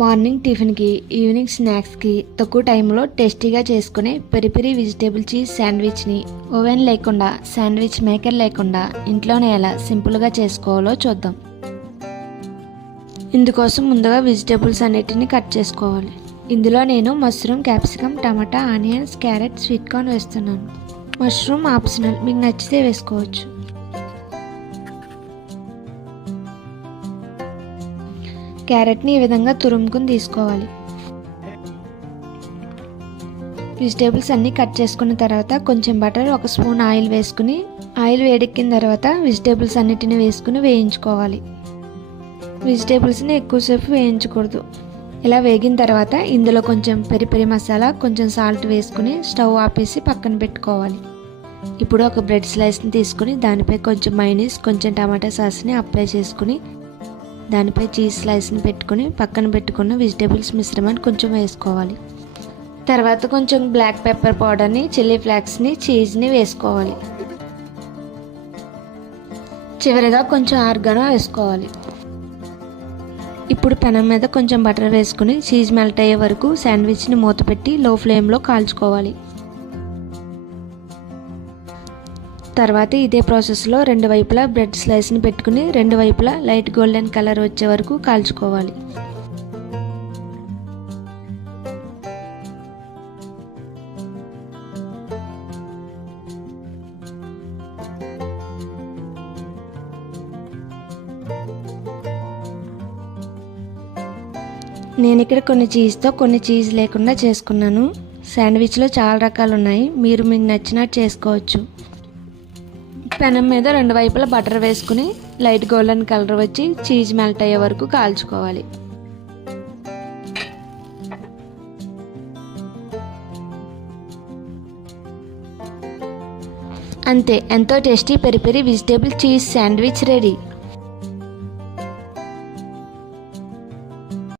Morning టిఫిన్కి, evening స్నాక్స్కి తక్కువ టైంలో టేస్టీగా చేసుకునే పెరి పెరి వెజిటేబుల్ చీజ్ శాండ్విచ్ని ఓవెన్ లేకుండా, శాండ్విచ్ మేకర్ లేకుండా ఇంట్లోనే ఎలా సింపుల్గా చేసుకోవాలో చూద్దాం. ఇందుకోసం ముందుగా వెజిటేబుల్స్ అన్నిటిని కట్ చేసుకోవాలి. ఇందులో నేను మష్రూమ్, క్యాప్సికమ్, టమాటా, ఆనియన్స్, క్యారెట్, స్వీట్ కార్న్ వేస్తున్నాను. మష్రూమ్ ఆప్షనల్, మీకు నచ్చితే వేసుకోవచ్చు. క్యారెట్ని ఈ విధంగా తురుముకుని తీసుకోవాలి. వెజిటేబుల్స్ అన్నీ కట్ చేసుకున్న తర్వాత కొంచెం బటర్, 1 స్పూన్ ఆయిల్ వేసుకుని, ఆయిల్ వేడెక్కిన తర్వాత వెజిటేబుల్స్ అన్నిటిని వేసుకుని వేయించుకోవాలి. వెజిటేబుల్స్ని ఎక్కువసేపు వేయించకూడదు. ఇలా వేగిన తర్వాత ఇందులో కొంచెం పెరి పెరి మసాలా, కొంచెం సాల్ట్ వేసుకుని స్టవ్ ఆపేసి పక్కన పెట్టుకోవాలి. ఇప్పుడు ఒక బ్రెడ్ స్లైస్ని తీసుకుని దానిపై కొంచెం మైనీస్, కొంచెం టమాటా సాస్ని అప్లై చేసుకుని దానిపై చీజ్ స్లైస్ని పెట్టుకుని పక్కన పెట్టుకున్న వెజిటేబుల్స్ మిశ్రమాన్ని కొంచెం వేసుకోవాలి. తర్వాత కొంచెం బ్లాక్ పెప్పర్ పౌడర్ని, చిల్లీ ఫ్లేక్స్ని, చీజ్ని వేసుకోవాలి. చివరిగా కొంచెం ఆర్గానో వేసుకోవాలి. ఇప్పుడు పెనం మీద కొంచెం బటర్ వేసుకుని చీజ్ మెల్ట్ అయ్యే వరకు శాండ్విచ్ని మూత పెట్టి లో ఫ్లేమ్లో కాల్చుకోవాలి. తర్వాత ఇదే ప్రాసెస్లో 2 వైపులా బ్రెడ్ స్లైస్ని పెట్టుకుని 2 వైపులా లైట్ గోల్డెన్ కలర్ వచ్చే వరకు కాల్చుకోవాలి. నేను ఇక్కడ కొన్ని చీజ్తో, కొన్ని చీజ్ లేకుండా చేసుకున్నాను. శాండ్విచ్లో చాలా రకాలు ఉన్నాయి, మీరు మీకు నచ్చినట్టు చేసుకోవచ్చు. పెనం మీద 2 వైపులా బటర్ వేసుకుని లైట్ గోల్డెన్ కలర్ వచ్చి చీజ్ మెల్ట్ అయ్యే వరకు కాల్చుకోవాలి. అంతే, ఎంతో tasty peri peri vegetable cheese sandwich ready.